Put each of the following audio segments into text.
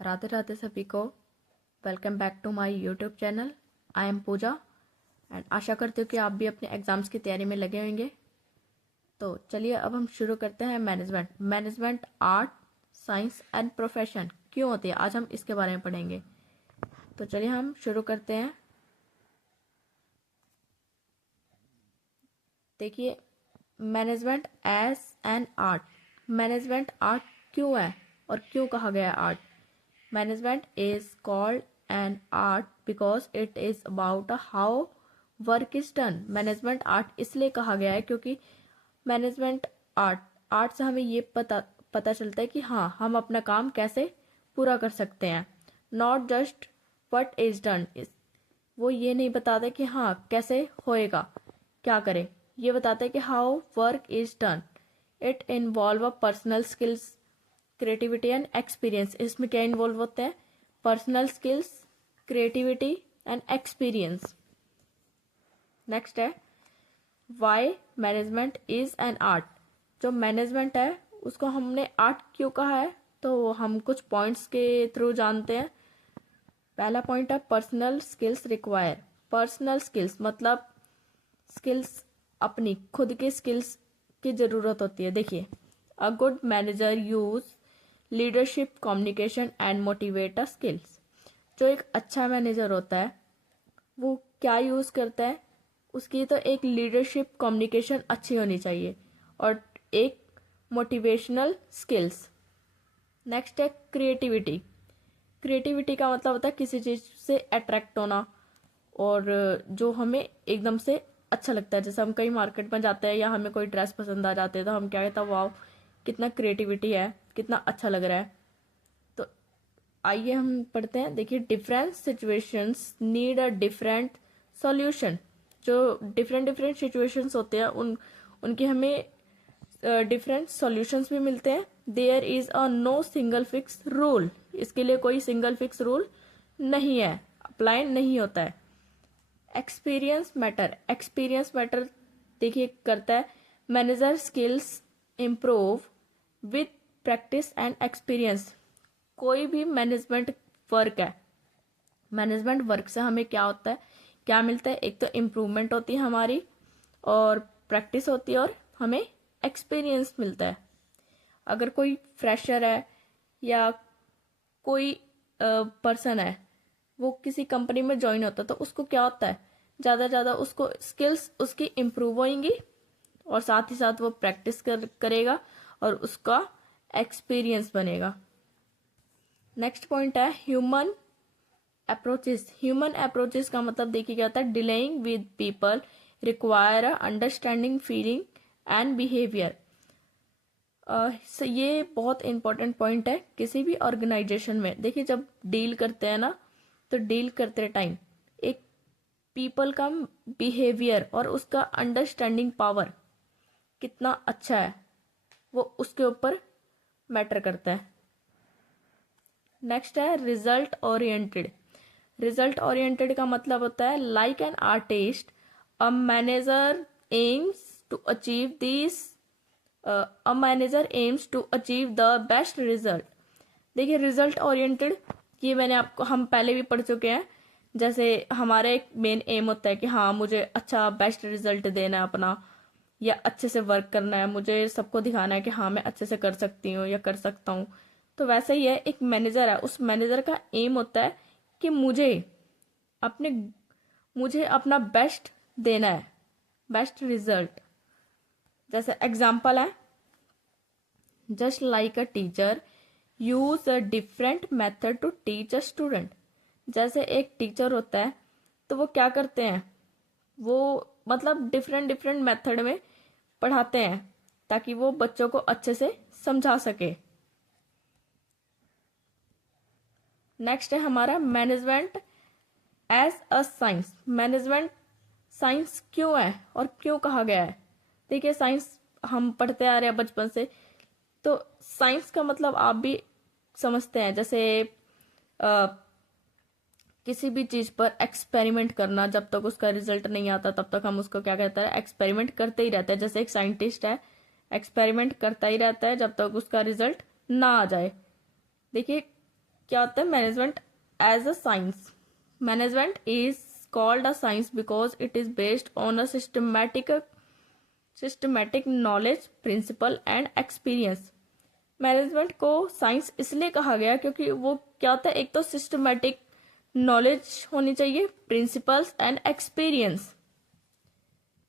राधे राधे सभी को। Welcome back to my YouTube channel. I am Pooja and आशा करती हूँ कि आप भी अपने एग्ज़ाम्स की तैयारी में लगे होंगे। तो चलिए अब हम शुरू करते हैं। Management art, science and profession क्यों होती है, आज हम इसके बारे में पढ़ेंगे। तो चलिए हम शुरू करते हैं। देखिए, management as an art. Management art क्यों है और क्यों कहा गया है art. Management is called an art because it is about how work is done. Management art इसलिए कहा गया है क्योंकि मैनेजमेंट आर्ट से हमें ये पता चलता है कि हाँ, हम अपना काम कैसे पूरा कर सकते हैं। Not just what is done, वो ये नहीं बताते कि हाँ कैसे होएगा, क्या करें। ये बताते हैं कि how work is done. It involve a personal skills, creativity and experience. इसमें क्या इन्वॉल्व होते हैं? Personal skills, creativity and experience. Next है why management is an art. जो मैनेजमेंट है उसको हमने आर्ट क्यों कहा है, तो हम कुछ पॉइंट्स के थ्रू जानते हैं। पहला पॉइंट है personal skills require. Personal skills मतलब स्किल्स, अपनी खुद की स्किल्स की जरूरत होती है। देखिए, a good manager use leadership, communication and motivator skills. जो एक अच्छा मैनेजर होता है वो क्या यूज करता है, उसकी तो एक लीडरशिप, कम्युनिकेशन अच्छी होनी चाहिए और एक मोटिवेशनल स्किल्स। नेक्स्ट है क्रिएटिविटी। क्रिएटिविटी का मतलब होता है किसी चीज से अट्रैक्ट होना और जो हमें एकदम से अच्छा लगता है। जैसे हम कहीं मार्केट में जाते हैं या हमें कोई ड्रेस पसंद आ जाती है तो हम क्या कहते हैं, वाह कितना क्रिएटिविटी है, कितना अच्छा लग रहा है। तो आइए हम पढ़ते हैं। देखिए, different situations need a different solution. जो डिफरेंट डिफरेंट सिचुएशंस होते हैं उनकी हमें डिफरेंट सॉल्यूशंस भी मिलते हैं। There is a no single fix rule. इसके लिए कोई सिंगल फिक्स रूल नहीं है, अप्लाई नहीं होता है। Experience matter. एक्सपीरियंस मैटर देखिए करता है manager skills improve with practice and experience. कोई भी मैनेजमेंट वर्क है, मैनेजमेंट वर्क से हमें क्या होता है, क्या मिलता है? एक तो इम्प्रूवमेंट होती है हमारी और प्रैक्टिस होती है और हमें एक्सपीरियंस मिलता है। अगर कोई फ्रेशर है या कोई पर्सन है, वो किसी कंपनी में ज्वाइन होता है तो उसको क्या होता है, ज़्यादा ज़्यादा उसको स्किल्स उसकी इम्प्रूव होंगी और साथ ही साथ वो प्रैक्टिस करेगा और उसका एक्सपीरियंस बनेगा। नेक्स्ट पॉइंट है ह्यूमन अप्रोचेस। ह्यूमन अप्रोचेस का मतलब देखिए क्या होता है, delaying with people require understanding feeling and behaviour. ये बहुत इंपॉर्टेंट पॉइंट है किसी भी ऑर्गेनाइजेशन में। देखिए, जब डील करते हैं ना, तो डील करते टाइम एक पीपल का बिहेवियर और उसका अंडरस्टैंडिंग पावर कितना अच्छा है वो उसके ऊपर मैटर करता है। नेक्स्ट है रिजल्ट ओरिएंटेड। रिजल्ट ओरिएंटेड का मतलब होता है like an artist a manager aims to achieve this a manager aims to achieve the best result. देखिए, रिजल्ट ओरिएंटेड ये हम पहले भी पढ़ चुके हैं। जैसे हमारा एक मेन एम होता है कि हाँ मुझे अच्छा बेस्ट रिजल्ट देना है अपना, या अच्छे से वर्क करना है, मुझे सबको दिखाना है कि हाँ मैं अच्छे से कर सकती हूँ या कर सकता हूँ। तो वैसे ही है, एक मैनेजर है, उस मैनेजर का एम होता है कि अपने मुझे अपना बेस्ट देना है, बेस्ट रिजल्ट। जैसे एग्जाम्पल है, just like a teacher use a different method to teach a student. जैसे एक टीचर होता है तो वो क्या करते हैं, वो मतलब डिफरेंट डिफरेंट मेथड में पढ़ाते हैं ताकि वो बच्चों को अच्छे से समझा सके। नेक्स्ट है हमारा management as a science. Management science क्यों है और क्यों कहा गया है। देखिए, साइंस हम पढ़ते आ रहे हैं बचपन से, तो साइंस का मतलब आप भी समझते हैं। जैसे आ, किसी भी चीज पर एक्सपेरिमेंट करना, जब तक उसका रिजल्ट नहीं आता तब तक हम उसको क्या कहते हैं, एक्सपेरिमेंट करते ही रहते हैं। जैसे एक साइंटिस्ट है, एक्सपेरिमेंट करता ही रहता है जब तक उसका रिजल्ट ना आ जाए। देखिए, क्या होता है management as a science? Management is called a science because it is based on a systematic knowledge, principle and experience. Management को साइंस इसलिए कहा गया क्योंकि वो क्या होता है, एक तो सिस्टमेटिक नॉलेज होनी चाहिए, प्रिंसिपल्स एंड एक्सपीरियंस।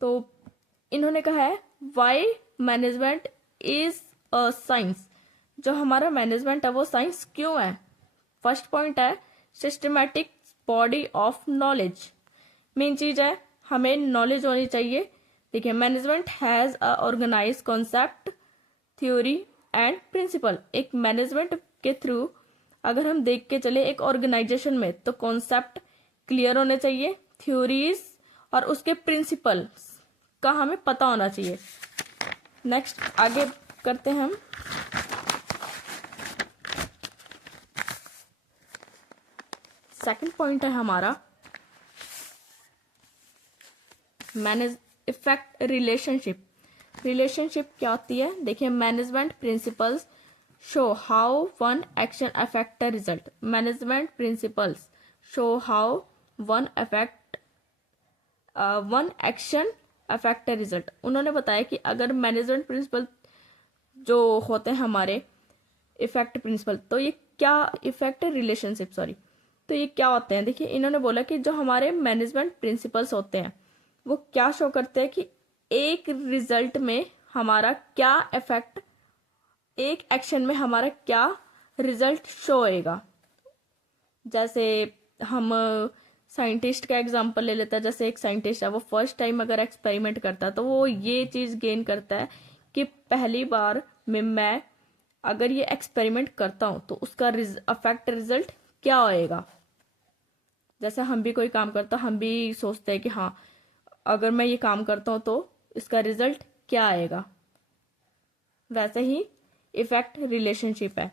तो इन्होंने कहा है why management is a science, जो हमारा मैनेजमेंट है वो साइंस क्यों है। फर्स्ट पॉइंट है systematic body of knowledge. Main चीज है हमें नॉलेज होनी चाहिए। देखिए management has a organise concept, theory and principle. एक मैनेजमेंट के थ्रू अगर हम देख के चले एक ऑर्गेनाइजेशन में, तो कॉन्सेप्ट क्लियर होने चाहिए, थ्योरीज और उसके प्रिंसिपल का हमें पता होना चाहिए। नेक्स्ट आगे करते हैं हम। सेकंड पॉइंट है हमारा मैनेज इफेक्ट रिलेशनशिप। रिलेशनशिप क्या होती है? देखिए management principles show how one action affect the result. Management principles show how one action affect the result. उन्होंने बताया कि अगर मैनेजमेंट प्रिंसिपल जो होते हैं हमारे इफेक्ट प्रिंसिपल, तो ये क्या इफेक्ट रिलेशनशिप सॉरी, तो ये क्या होते हैं? देखिए इन्होंने बोला कि जो हमारे मैनेजमेंट प्रिंसिपल्स होते हैं वो क्या शो करते हैं कि एक रिजल्ट में हमारा क्या इफेक्ट, एक एक्शन में हमारा क्या रिजल्ट शो होएगा। जैसे हम साइंटिस्ट का एग्जांपल ले लेता है। जैसे एक साइंटिस्ट है, वो फर्स्ट टाइम अगर एक्सपेरिमेंट करता है तो वो ये चीज गेन करता है कि पहली बार में मैं अगर ये एक्सपेरिमेंट करता हूं तो उसका अफेक्ट रिजल्ट क्या होएगा। जैसे हम भी कोई काम करता, हम भी सोचते हैं कि हाँ अगर मैं ये काम करता हूं तो इसका रिजल्ट क्या आएगा। वैसे ही इफेक्ट रिलेशनशिप है।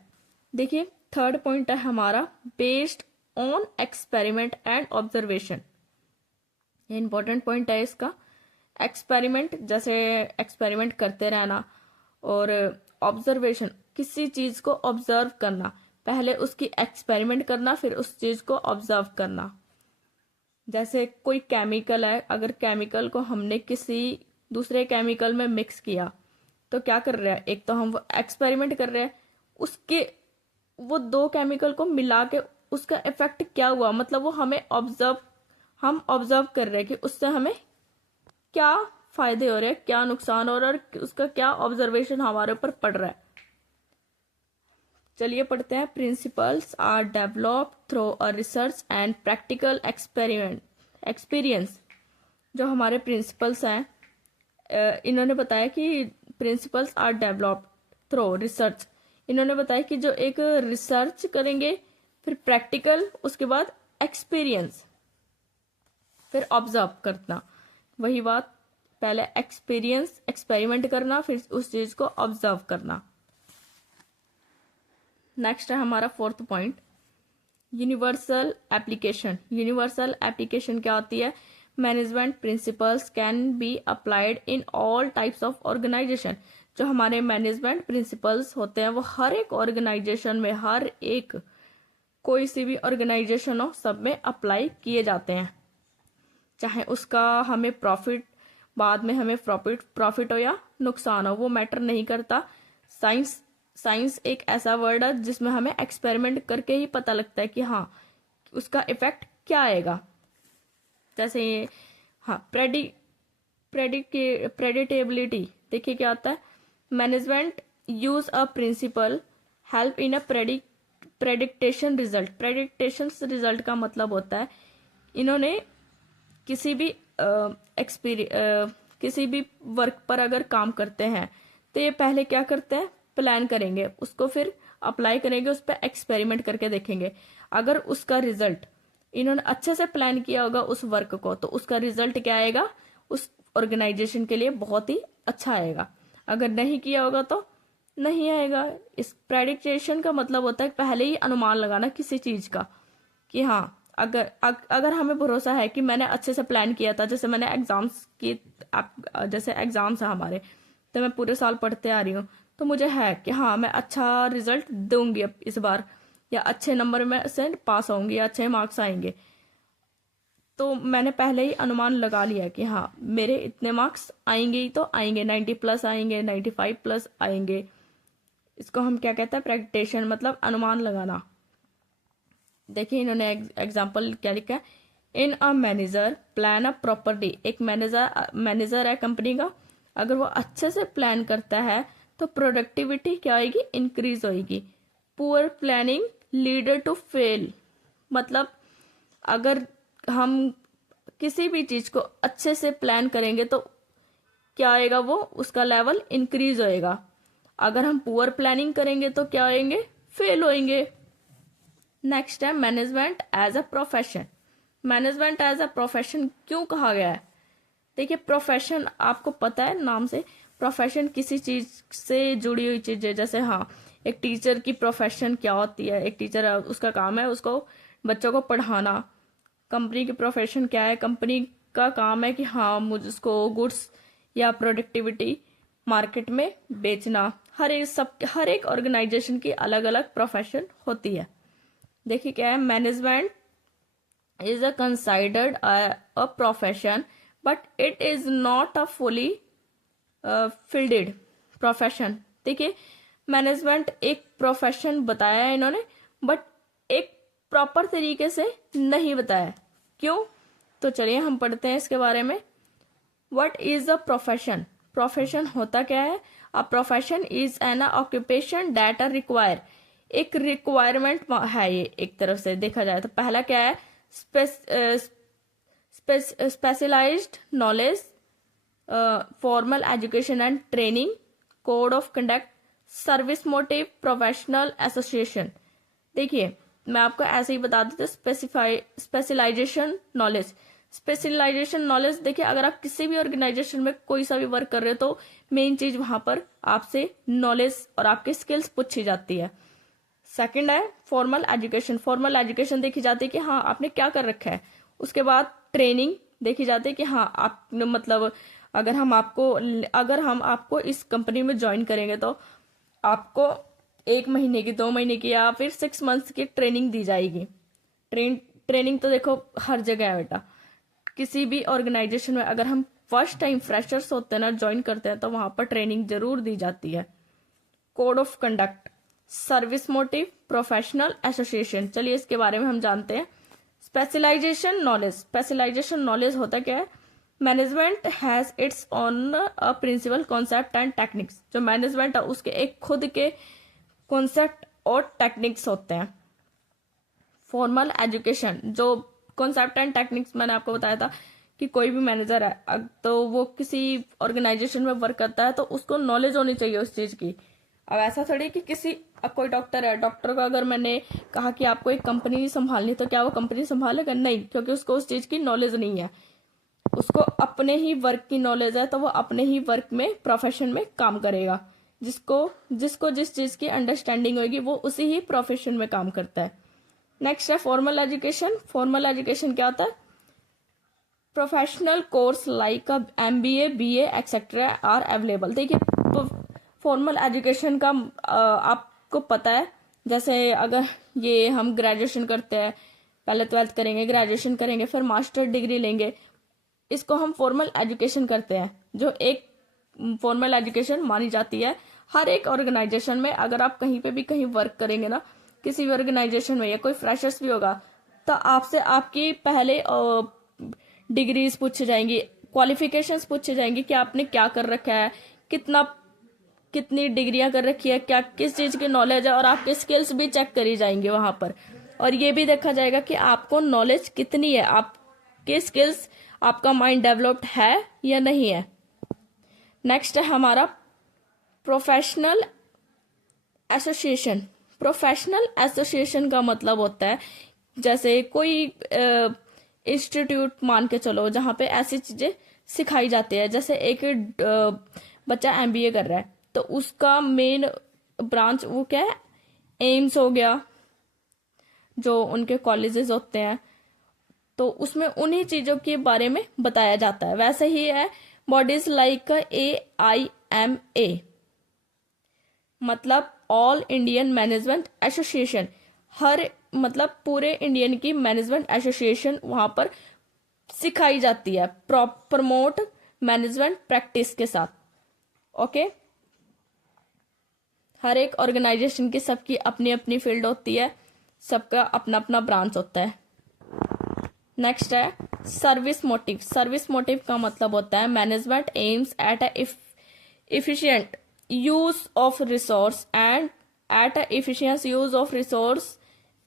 देखिए थर्ड पॉइंट है हमारा based on experiment and observation. ये इंपॉर्टेंट पॉइंट है इसका। एक्सपेरिमेंट जैसे एक्सपेरिमेंट करते रहना, और ऑब्जर्वेशन किसी चीज को ऑब्जर्व करना, पहले उसकी एक्सपेरिमेंट करना फिर उस चीज को ऑब्जर्व करना। जैसे कोई केमिकल है, अगर केमिकल को हमने किसी दूसरे केमिकल में मिक्स किया तो क्या कर रहे हैं, एक तो हम वो एक्सपेरिमेंट कर रहे हैं, उसके वो दो केमिकल को मिला के उसका इफेक्ट क्या हुआ, मतलब वो हमें हम ऑब्जर्व कर रहे हैं कि उससे हमें क्या फायदे हो रहे हैं, क्या नुकसान हो रहा है और उसका क्या ऑब्जर्वेशन हमारे ऊपर पड़ रहा है। चलिए पढ़ते हैं। Principles are developed through a research and practical experience. जो हमारे प्रिंसिपल्स हैं, इन्होंने बताया कि principles are developed through research. इन्होंने बताया कि जो एक रिसर्च करेंगे, फिर प्रैक्टिकल, उसके बाद एक्सपीरियंस, फिर ऑब्जर्व करना। वही बात, पहले एक्सपीरियंस एक्सपेरिमेंट करना, फिर उस चीज को ऑब्जर्व करना। नेक्स्ट है हमारा fourth point universal application. Universal application क्या होती है? Management principles can be applied in all types of organisation. जो हमारे मैनेजमेंट प्रिंसिपल्स होते हैं वो हर एक ऑर्गेनाइजेशन में, हर एक कोई सी भी ऑर्गेनाइजेशन हो, सब में अप्लाई किए जाते हैं। चाहे उसका हमें प्रॉफिट, बाद में हमें प्रॉफिट हो या नुकसान हो, वो मैटर नहीं करता। साइंस एक ऐसा वर्ड है जिसमें हमें एक्सपेरिमेंट करके ही पता लगता है कि हाँ उसका इफेक्ट क्या आएगा। जैसे हाँ प्रेडिक्टेबिलिटी, देखिए क्या होता है? Management use a principle help in a prediction result. Prediction result का मतलब होता है इन्होंने किसी भी वर्क पर अगर काम करते हैं तो ये पहले क्या करते हैं, प्लान करेंगे, उसको फिर अप्लाई करेंगे, उस पर एक्सपेरिमेंट करके देखेंगे। अगर उसका रिजल्ट, इन्होंने अच्छे से प्लान किया होगा उस वर्क को, तो उसका रिजल्ट क्या आएगा, उस ऑर्गेनाइजेशन के लिए बहुत ही अच्छा आएगा। अगर नहीं किया होगा तो नहीं आएगा। इस प्रेडिक्टेशन का मतलब होता है पहले ही अनुमान लगाना किसी चीज का, कि हाँ अगर हमें भरोसा है कि मैंने अच्छे से प्लान किया था। जैसे मैंने एग्जाम्स की, जैसे एग्जाम्स है हमारे, तो मैं पूरे साल पढ़ते आ रही हूँ, तो मुझे है कि हाँ मैं अच्छा रिजल्ट दूंगी अब इस बार, या अच्छे नंबर में से पास होंगे या अच्छे मार्क्स आएंगे, तो मैंने पहले ही अनुमान लगा लिया कि हाँ मेरे इतने मार्क्स आएंगे ही तो आएंगे, 90 प्लस आएंगे, 95 प्लस आएंगे। इसको हम क्या कहते हैं, प्रेडिक्टेशन, मतलब अनुमान लगाना। देखिए इन्होंने एग्जाम्पल क्या लिखा है, in a manager plan a property. एक मैनेजर है कंपनी का, अगर वो अच्छे से प्लान करता है तो प्रोडक्टिविटी क्या होगी, इंक्रीज होगी। Poor planning leader to fail, मतलब अगर हम किसी भी चीज को अच्छे से प्लान करेंगे तो क्या आएगा, वो उसका लेवल इंक्रीज होएगा। अगर हम पुअर प्लानिंग करेंगे तो क्या होएंगे, फेल होएंगे। नेक्स्ट है management as a profession. Management as a profession क्यों कहा गया है? देखिए प्रोफेशन आपको पता है नाम से, प्रोफेशन किसी चीज से जुड़ी हुई चीज है। जैसे हाँ, एक टीचर की प्रोफेशन क्या होती है, एक टीचर उसका काम है उसको बच्चों को पढ़ाना। कंपनी की प्रोफेशन क्या है, कंपनी का काम है कि हाँ मुझको गुड्स या प्रोडक्टिविटी मार्केट में बेचना। हर एक ऑर्गेनाइजेशन की अलग अलग प्रोफेशन होती है। देखिए क्या है, management is a considered a profession but it is not a fully fielded profession. देखिए मैनेजमेंट एक प्रोफेशन बताया है इन्होंने, बट एक प्रॉपर तरीके से नहीं बताया। क्यों? तो चलिए हम पढ़ते हैं इसके बारे में। What is a profession? Profession होता क्या है? A profession is an occupation that require. एक रिक्वायरमेंट है ये, एक तरफ से देखा जाए तो। पहला क्या है, specialised knowledge, formal education and training, code of conduct, service motive, professional association. देखिए मैं आपको ऐसे ही बता देती हूँ, स्पेशलाइजेशन नॉलेज। स्पेशलाइजेशन नॉलेज, देखिए अगर आप किसी भी ऑर्गेनाइजेशन में कोई सा भी वर्क कर रहे हो तो मेन चीज वहां पर आपसे नॉलेज और आपकी स्किल्स पूछी जाती है। सेकंड है फॉर्मल एजुकेशन। फॉर्मल एजुकेशन देखी जाती है कि हाँ आपने क्या कर रखा है। उसके बाद ट्रेनिंग देखी जाती है कि हाँ आप मतलब अगर हम आपको इस कंपनी में ज्वाइन करेंगे तो आपको 1 महीने की, 2 महीने की या फिर 6 मंथ्स की ट्रेनिंग दी जाएगी। ट्रेनिंग तो देखो हर जगह है बेटा। किसी भी ऑर्गेनाइजेशन में अगर हम फर्स्ट टाइम फ्रेशर्स होते हैं ना, ज्वाइन करते हैं, तो वहां पर ट्रेनिंग जरूर दी जाती है। Code of conduct, service motive, professional association. चलिए इसके बारे में हम जानते हैं। Specialisation knowledge. स्पेशलाइजेशन नॉलेज होता क्या है? Management has its own principle, concept and techniques. जो मैनेजमेंट है उसके एक खुद के कॉन्सेप्ट और टेक्निक्स होते हैं। फॉर्मल एजुकेशन, जो कॉन्सेप्ट एंड टेक्निक्स मैंने आपको बताया था कि कोई भी मैनेजर है तो वो किसी ऑर्गेनाइजेशन में वर्क करता है तो उसको नॉलेज होनी चाहिए उस चीज की। अब ऐसा थोड़ी कि कोई डॉक्टर है, डॉक्टर को अगर मैंने कहा कि आपको एक कंपनी संभालनी, तो क्या वो कंपनी संभालेगा? नहीं, क्योंकि उसको उस चीज की नॉलेज नहीं है। उसको अपने ही वर्क की नॉलेज है तो वो अपने ही वर्क में, प्रोफेशन में काम करेगा। जिसको जिस चीज की अंडरस्टैंडिंग होगी वो उसी ही प्रोफेशन में काम करता है। नेक्स्ट है फॉर्मल एजुकेशन। फॉर्मल एजुकेशन क्या होता है? Professional course like MBA, BA et cetera are available. देखिए फॉर्मल एजुकेशन का आपको पता है, जैसे अगर ये हम ग्रेजुएशन करते हैं, पहले 12th करेंगे, ग्रेजुएशन करेंगे, फिर मास्टर डिग्री लेंगे, इसको हम फॉर्मल एजुकेशन करते हैं। जो एक फॉर्मल एजुकेशन मानी जाती है हर एक ऑर्गेनाइजेशन में। अगर आप कहीं पे भी कहीं वर्क करेंगे ना, किसी भी ऑर्गेनाइजेशन में, या कोई फ्रेशर्स भी होगा, तो आपसे आपकी पहले डिग्रीज पूछी जाएंगी, क्वालिफिकेशंस पूछी जाएंगी कि आपने क्या कर रखा है, कितनी डिग्रियां कर रखी है, क्या किस चीज की नॉलेज है, और आपके स्किल्स भी चेक करी जाएंगे वहां पर। और ये भी देखा जाएगा कि आपको नॉलेज कितनी है, आपके स्किल्स, आपका माइंड डेवलप्ड है या नहीं है। नेक्स्ट है हमारा प्रोफेशनल एसोसिएशन। प्रोफेशनल एसोसिएशन का मतलब होता है, जैसे कोई इंस्टीट्यूट मान के चलो जहां पे ऐसी चीजें सिखाई जाती है। जैसे एक बच्चा MBA कर रहा है तो उसका मेन ब्रांच वो क्या है, एम्स हो गया, जो उनके कॉलेजेस होते हैं, तो उसमें उन्हीं चीजों के बारे में बताया जाता है। वैसे ही है बॉडीज लाइक AIMA, मतलब ऑल इंडियन मैनेजमेंट एसोसिएशन। हर मतलब पूरे इंडियन की मैनेजमेंट एसोसिएशन वहां पर सिखाई जाती है प्रमोट मैनेजमेंट प्रैक्टिस के साथ। ओके, हर एक ऑर्गेनाइजेशन की सबकी अपनी अपनी फील्ड होती है, सबका अपना अपना ब्रांच होता है। नेक्स्ट है सर्विस मोटिव। सर्विस मोटिव का मतलब होता है management aims at a efficient use of resource and at a efficient use of resource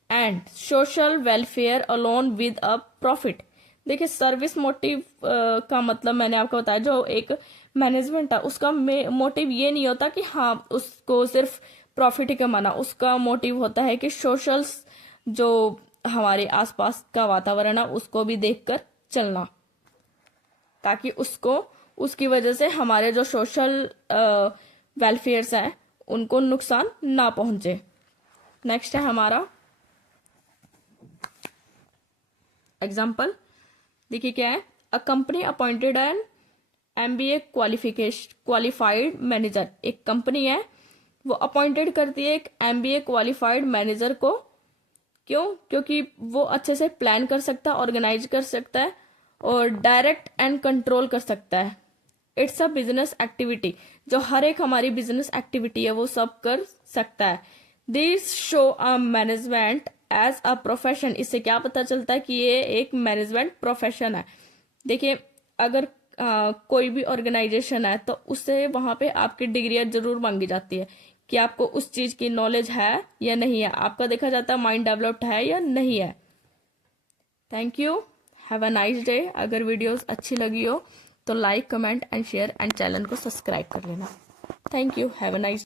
and social welfare alone with a profit। देखिए सर्विस मोटिव का मतलब मैंने आपको बताया, जो एक मैनेजमेंट है उसका मोटिव ये नहीं होता कि हाँ उसको सिर्फ प्रॉफिट ही कमाना, उसका मोटिव होता है कि सोशल जो हमारे आसपास का वातावरण है उसको भी देखकर चलना, ताकि उसको उसकी वजह से हमारे जो सोशल वेलफेयर्स हैं उनको नुकसान ना पहुंचे। नेक्स्ट है हमारा एग्जाम्पल, देखिए क्या है। A company appointed an MBA qualified manager. एक कंपनी है वो अपॉइंटेड करती है एक MBA क्वालिफाइड मैनेजर को। क्यों? क्योंकि वो अच्छे से प्लान कर सकता है, ऑर्गेनाइज कर सकता है और डायरेक्ट एंड कंट्रोल कर सकता है। इट्स अ बिजनेस एक्टिविटी, जो हर एक हमारी बिजनेस एक्टिविटी है वो सब कर सकता है। This show a management as a profession. इससे क्या पता चलता है कि ये एक मैनेजमेंट प्रोफेशन है। देखिए अगर कोई भी ऑर्गेनाइजेशन है तो उससे वहां पे आपकी डिग्रियां जरूर मांगी जाती है कि आपको उस चीज की नॉलेज है या नहीं है, आपका देखा जाता है माइंड डेवलप्ड है या नहीं है। Thank you, have a nice day. अगर वीडियोस अच्छी लगी हो तो like comment and share and channel को सब्सक्राइब कर लेना। Thank you, have a nice